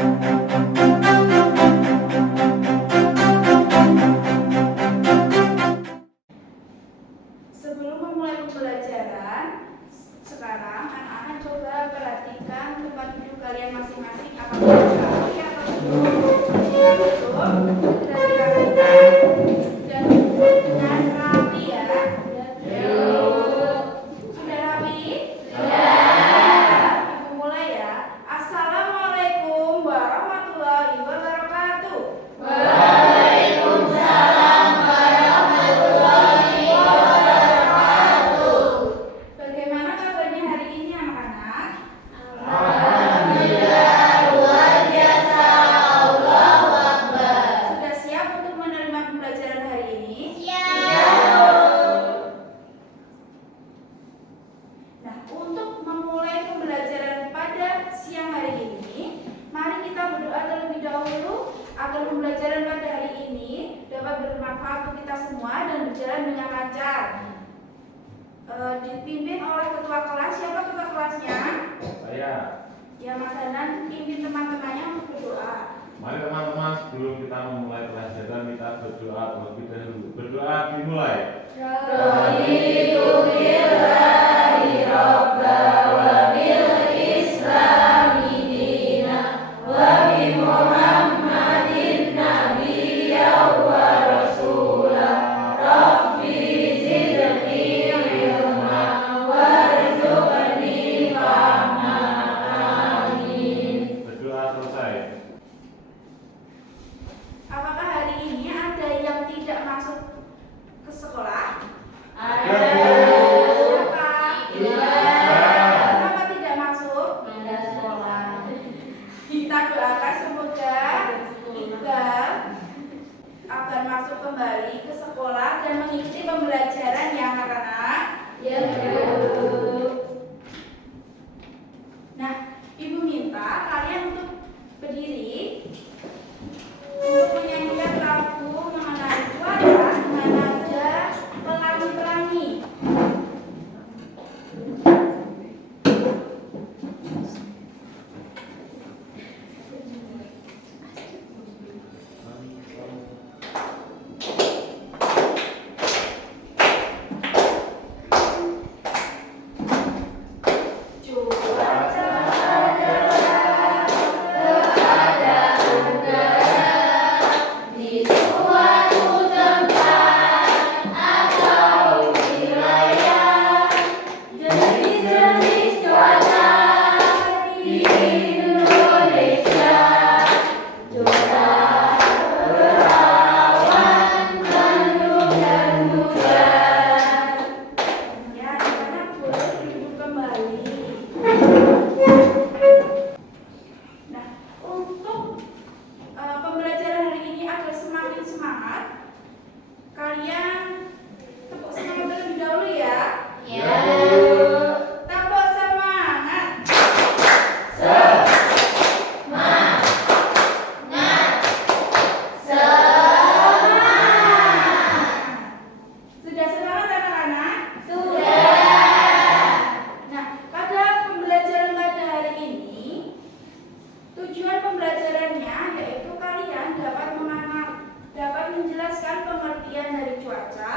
Sebelum memulai pembelajaran, sekarang anak-anak coba perhatikan tempat duduk kalian masing-masing, apakah rapi atau belum. Jika belum, sudah dirapikan dan duduk dengan rapi ya. Sudah rapi? Ibu mulai ya. Assalamualaikum warahmatullahi wabarakatuh. Bagaimana kabarnya hari ini anak-anak? Sudah siap untuk menerima pembelajaran hari ini? Nah, untuk memulai pembelajaran pada siang hari ini, mari kita berdoa terlebih dahulu agar pembelajaran pada hari ini dapat bermanfaat untuk kita semua dan berjalan dengan lancar. Dipimpin oleh ketua kelas. Siapa ketua kelasnya? Saya. Ya, Mas Hanan pimpin teman-temannya untuk berdoa. Mari teman-teman, sebelum kita memulai pelajaran kita berdoa terlebih dahulu. Berdoa dimulai. Berdoa selesai. Apakah hari ini ada yang tidak masuk ke sekolah? Siapa? Kenapa tidak masuk? Kita doakan semoga Iqbal akan masuk kembali ke sekolah dan mengikuti pembelajaran ya anak-anak. Nah, Ibu minta kalian untuk berdiri untuk menyanyikan lagu mengenai cuaca dengan nada pelangi-pelangi. Ya, anak-anak boleh duduk kembali. Nah, untuk pembelajaran hari ini agar semakin semangat, kalian tepuk semangat terlebih dahulu ya. Tepuk semangat. Sudah semangat anak-anak? Nah, pada pembelajaran pada hari ini, tujuan pembelajarannya yaitu kalian dapat menjelaskan pengertian dari cuaca,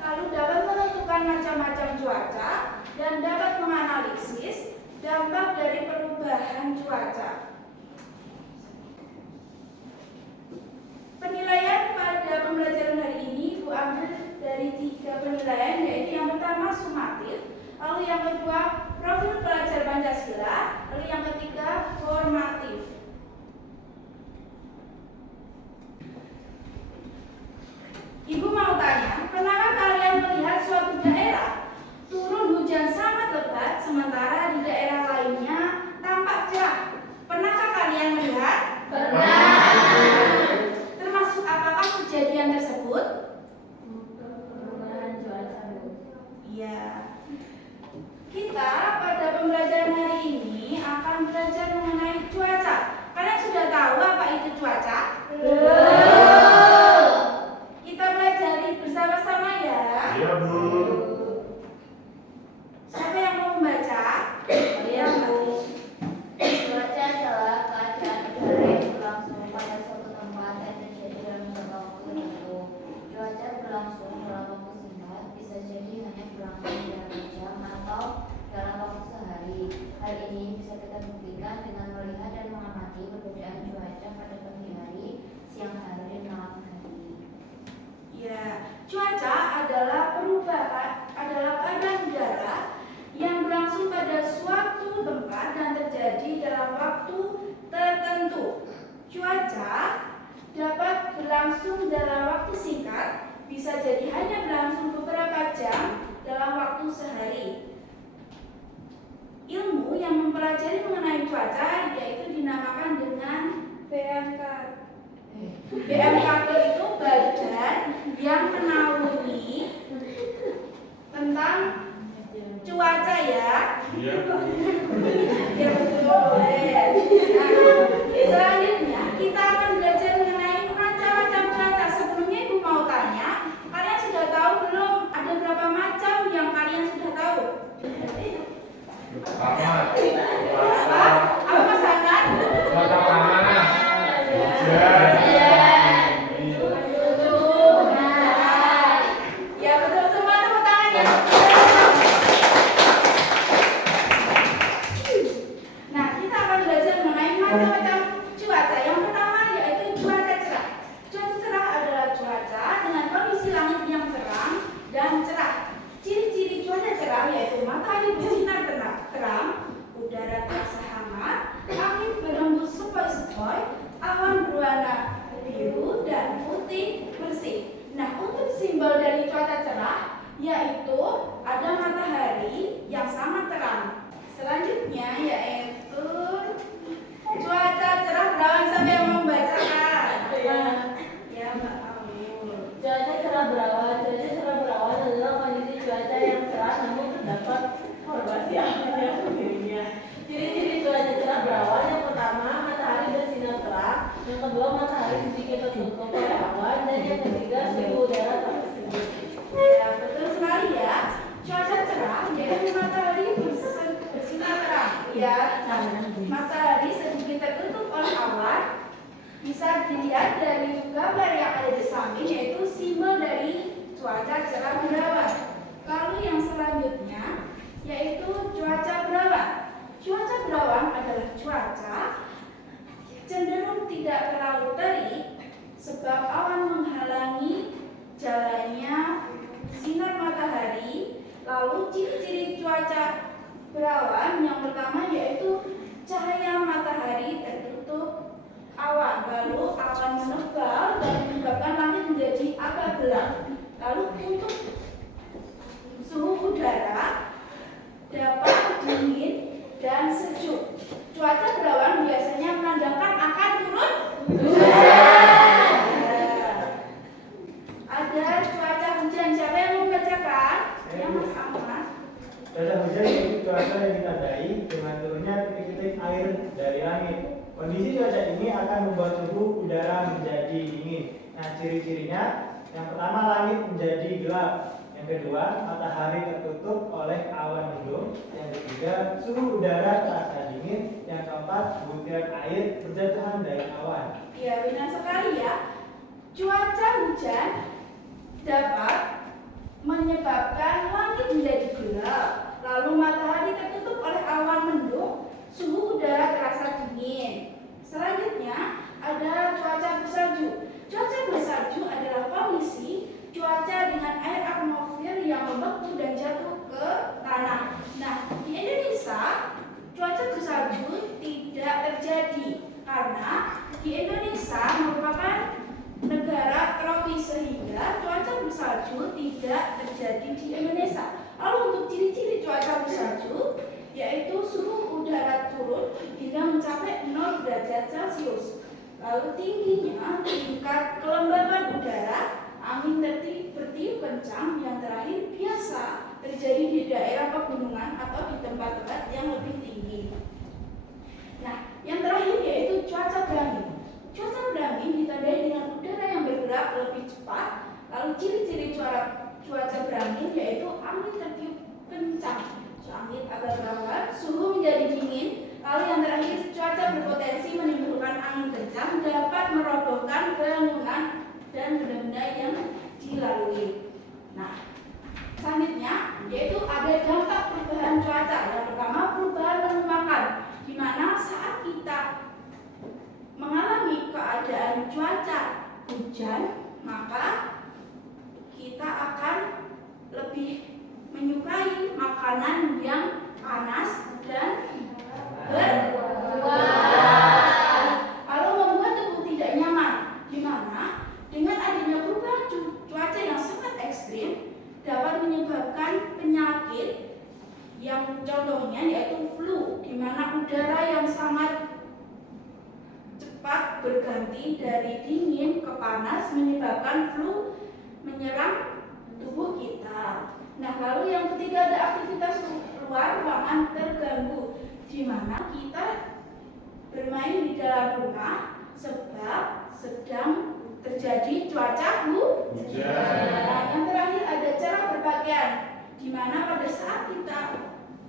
lalu dapat menentukan macam-macam cuaca, dan dapat menganalisis dampak dari perubahan cuaca. Penilaian pada pembelajaran hari ini Ibu ambil dari 3 penilaian, yaitu yang pertama sumatif, lalu yang kedua profil pelajar Pancasila, lalu yang ketiga formatif. Ibu mau tanya, pernahkah kalian melihat suatu daerah turun hujan sangat lebat sementara di daerah lainnya tampak cerah? Pernah Cuaca dapat berlangsung dalam waktu singkat, bisa jadi hanya berlangsung beberapa jam dalam waktu sehari. Ilmu yang mempelajari mengenai cuaca yaitu dinamakan dengan BMKG. BMKG itu badan yang menaungi tentang cuaca ya. Iya. Ya betul. Nah, selanjutnya kita akan belajar mengenai macam-macam cuaca. Sebelumnya Ibu mau tanya, kalian sudah tahu belum ada berapa macam yang kalian sudah tahu? Pertama, Apa pasangan? cuaca panas, hujan, Ya betul, semua tepuk tangan ya. Nah, kita akan belajar mengenai macam-macam cuaca. Yang pertama yaitu cuaca cerah. Cuaca cerah adalah cuaca dengan kondisi langit yang terang dan cerah. Ciri-ciri cuaca cerah yaitu matahari bersinar terang, udara terasa hangat, angin berhembus sepoi-sepoi, awan berwarna biru dan putih bersih. Nah, untuk simbol dari cuaca cerah yaitu ada matahari yang sangat terang. Selanjutnya yaitu cuaca cerah berawan. Siapa yang mau membacakan? Ya, Mbak Aul. Cuaca cerah berawan adalah kondisi cuaca yang cerah namun terdapat formasi awan yang berdirinya. Ciri-ciri cuaca cerah berawan yang pertama, matahari bersinar terang, yang kedua matahari sedikit tertutup oleh awan, dan yang ketiga suhu udara tak tersinggung. Ya, betul sekali ya. Cuaca cerah yaitu matahari bersinar terang. Ya, matahari sedikit tertutup oleh awan. Bisa dilihat dari gambar yang ada di samping, yaitu simbol dari cuaca cerah berawan. Lalu yang selanjutnya yaitu cuaca berawan. Cuaca berawan adalah cuaca cenderung tidak terlalu terik sebab awan menghalangi jalannya sinar matahari. Lalu ciri-ciri cuaca berawan yang pertama yaitu cahaya matahari tertutup awan, lalu awan menebal dan menyebabkan langit menjadi agak gelap. Lalu untuk suhu udara dapat dingin dan sejuk. Cuaca berawan biasanya menandakan akan turun hujan. Ada cuaca hujan. Siapa yang mau membacakan? Ya, Mas Ahmad. Cuaca hujan yaitu cuaca yang ditandai dengan turunnya titik-titik air dari langit. Kondisi cuaca ini akan membuat suhu udara menjadi dingin. Nah, ciri-cirinya yang pertama langit menjadi gelap. Yang kedua, matahari tertutup oleh awan mendung. Yang ketiga, suhu udara terasa dingin. Yang keempat, butiran air berjatuhan dari awan. Ya, benar sekali ya. Cuaca hujan dapat menyebabkan langit menjadi gelap, lalu matahari tertutup oleh awan mendung, suhu udara terasa dingin. Selanjutnya ada cuaca bersalju. Cuaca bersalju adalah kondisi cuaca dengan air atmosfer yang membeku dan jatuh ke tanah. Nah, di Indonesia cuaca bersalju tidak terjadi karena di Indonesia merupakan negara tropis sehingga cuaca bersalju tidak terjadi di Indonesia. Lalu untuk ciri-ciri cuaca bersalju yaitu suhu udara turun hingga mencapai 0 derajat Celcius. Lalu tingginya tingkat kelembaban udara, angin bertiup kencang. Yang terakhir biasa terjadi di daerah pegunungan atau di tempat-tempat yang lebih tinggi. Nah, yang terakhir yaitu cuaca berangin. Cuaca berangin ditandai dengan udara yang bergerak lebih cepat. Lalu ciri-ciri cuaca berangin yaitu angin tertiup kencang, angin agak lambat, suhu menjadi dingin. Lalu yang terakhir cuaca berpotensi menimbulkan angin kencang, dapat merobohkan bangunan dan benda-benda yang dilalui. Nah, selanjutnya yaitu ada dampak perubahan cuaca. Yang pertama, perubahan menu makan, di mana saat kita mengalami keadaan cuaca hujan, maka kita akan lebih menyukai makanan yang panas dan berkuah. Lalu membuat tubuh berganti dari dingin ke panas menyebabkan flu menyerang tubuh kita. Nah, lalu yang ketiga ada aktivitas luar ruangan terganggu, di mana kita bermain di dalam rumah sebab sedang terjadi cuaca hujan. Nah, yang terakhir ada cara berpakaian, di mana pada saat kita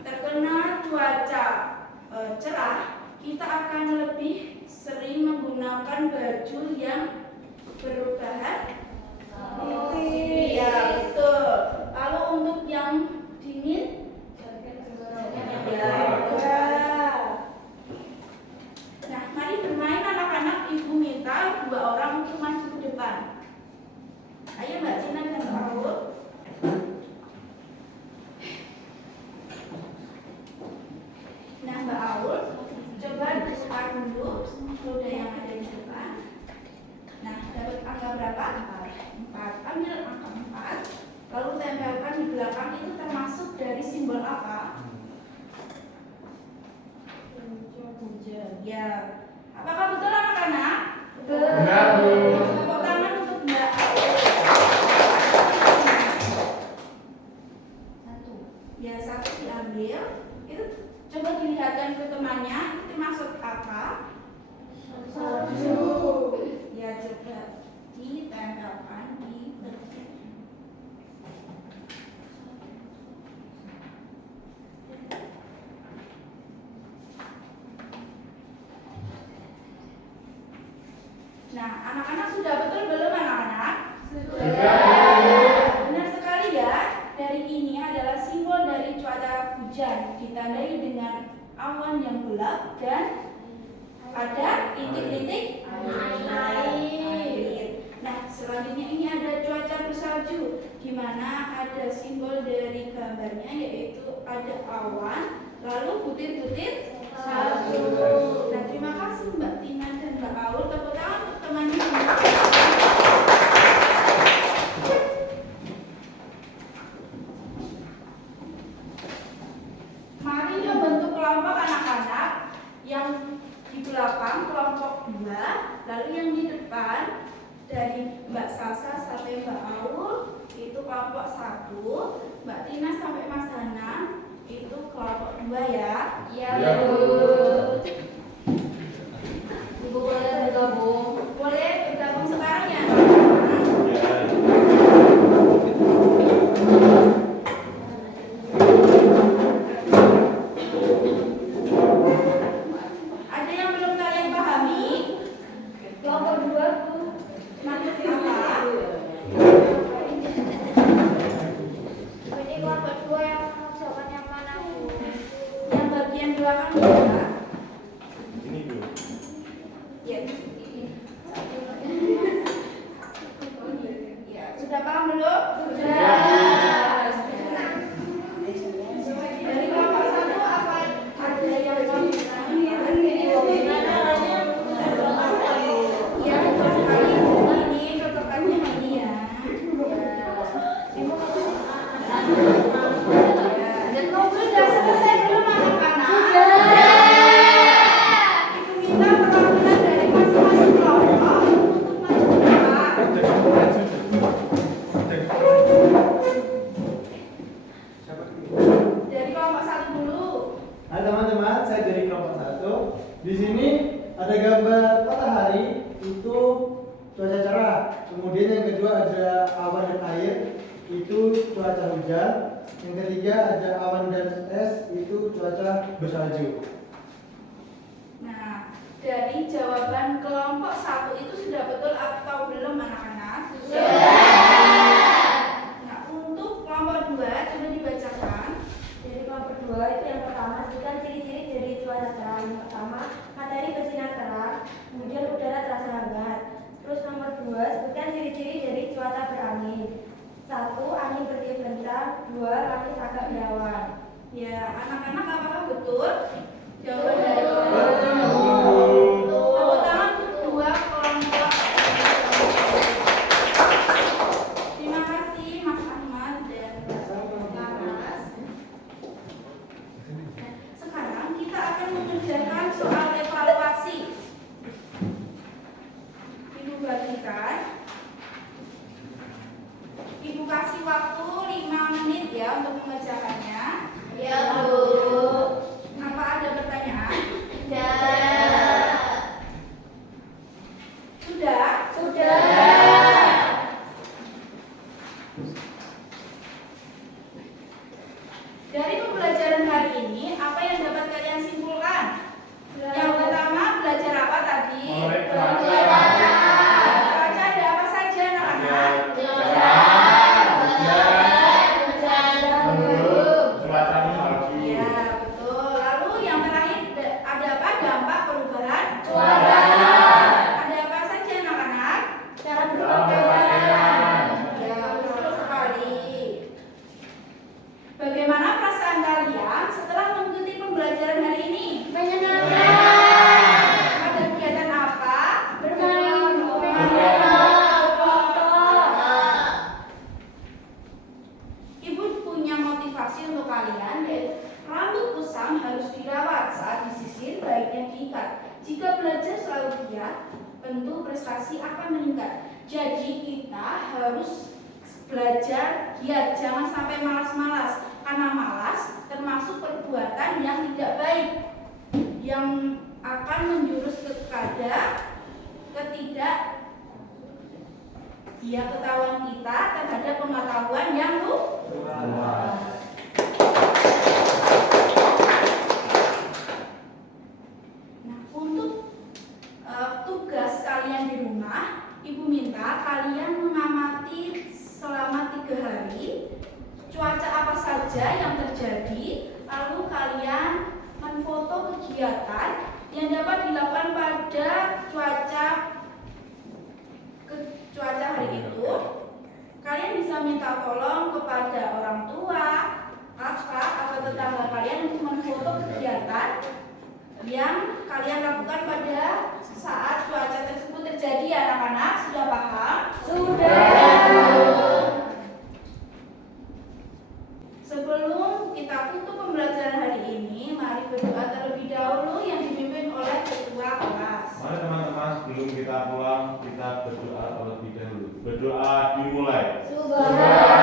terkena cuaca cerah, kita akan lebih sering menggunakan baju yang berbahan putih. Ya, betul. Lalu untuk yang dingin, nah, mari bermain anak-anak. Ibu minta 2 orang untuk maju ke depan. Ayo Mbak Cina dan Mbak Aul. Nah, Mbak Aul, coba disebar dulu kuda yang ada di depan. Nah, dapat angka berapa? 4. Ambil angka 4, lalu tempelkan di belakang. Itu termasuk dari simbol apa? Ya. Apakah betul anak-anak? Benar, Bu. Tepuk tangan untuk Mbak Aul. Ya, 1 diambil. Itu coba dilihatkan ke temannya. Itu maksud apa? Ya, coba ditempelkan di belakang. Nah, anak-anak sudah betul belum anak-anak? Sudah. Benar sekali ya. Dari ini adalah simbol dari cuaca hujan, ditandai dengan awan yang gelap dan ada titik-titik air. Nah, selanjutnya ini ada cuaca bersalju, di mana ada simbol dari gambarnya, yaitu ada awan, lalu butir-butir salju. Nah, terima kasih Mbak Tina dan Mbak Aul. Tepuk tangan untuk temannya. Mari membentuk kelompok anak-anak. Yang di belakang kelompok 2, lalu yang di depan dari Mbak Sasa sampai Mbak Aul itu kelompok 1, Mbak Tina sampai Mas Hana itu kelompok 2 ya. Iya, Ya, Bu. Bu. Ibu boleh bergabung. Boleh bergabung sekarang ya. Ada yang belum kalian pahami? Kelompok 2, Bu. Maksud apa? Ini kelompok 2 yang mengerjakan yang mana, Bu? Yang bagian belakang juga. Ini, Bu. Ya. Ya, sudah paham belum? Dari kelompok 1 apa ada yang mau ya, betul sekali. Ini cocokannya ini ya. Dan sudah selesai belum anak-anak? Ibu minta perwakilan dari masing-masing kelompok untuk maju ke depan. Dari kelompok 1 dulu. Nah teman-teman, saya dari kelompok 1. Di sini ada gambar matahari, itu cuaca cerah. Kemudian yang kedua ada awan dan air, itu cuaca hujan. Yang ketiga ada awan dan es, itu cuaca bersalju. Nah, dari jawaban kelompok 1 itu sudah betul atau belum anak-anak? Nah, untuk kelompok 2 coba dibacakan. Dari kelompok 2 itu yang pertama, sebutkan ciri-ciri dari cuaca cerah. Yang pertama, matahari bersinar terang, kemudian udara terasa hangat. Terus nomor 2, sebutkan ciri-ciri dari cuaca berangin. 1, angin bertiup kencang. 2, langit agak berawan. Ya, anak-anak apakah betul? Jawaban dari kelompok Betul. Tepuk tangan untuk 2 kelompok. Terima kasih Mas Ahmad dan Mbak Laras. Sekarang kita akan mengerjakan soal evaluasi. tentu prestasi akan meningkat. Jadi kita harus belajar giat, jangan sampai malas-malas. Karena malas termasuk perbuatan yang tidak baik, yang akan menjurus kepada ketahuan kita terhadap pengetahuan yang luas. Nah, untuk tugas kalian di rumah, Ibu minta kalian mengamati selama 3 hari cuaca apa saja yang terjadi, lalu kalian memfoto kegiatan yang dapat dilakukan pada cuaca hari itu. Kalian bisa minta tolong kepada orang tua, kakak, atau tetangga kalian untuk memfoto kegiatan yang kalian lakukan pada saat cuaca tersebut terjadi. Anak-anak sudah paham? Sebelum kita tutup pembelajaran hari ini, mari berdoa terlebih dahulu yang dipimpin oleh ketua kelas. Mari teman-teman, sebelum kita pulang, kita berdoa terlebih dahulu. Berdoa dimulai. Subhanallah.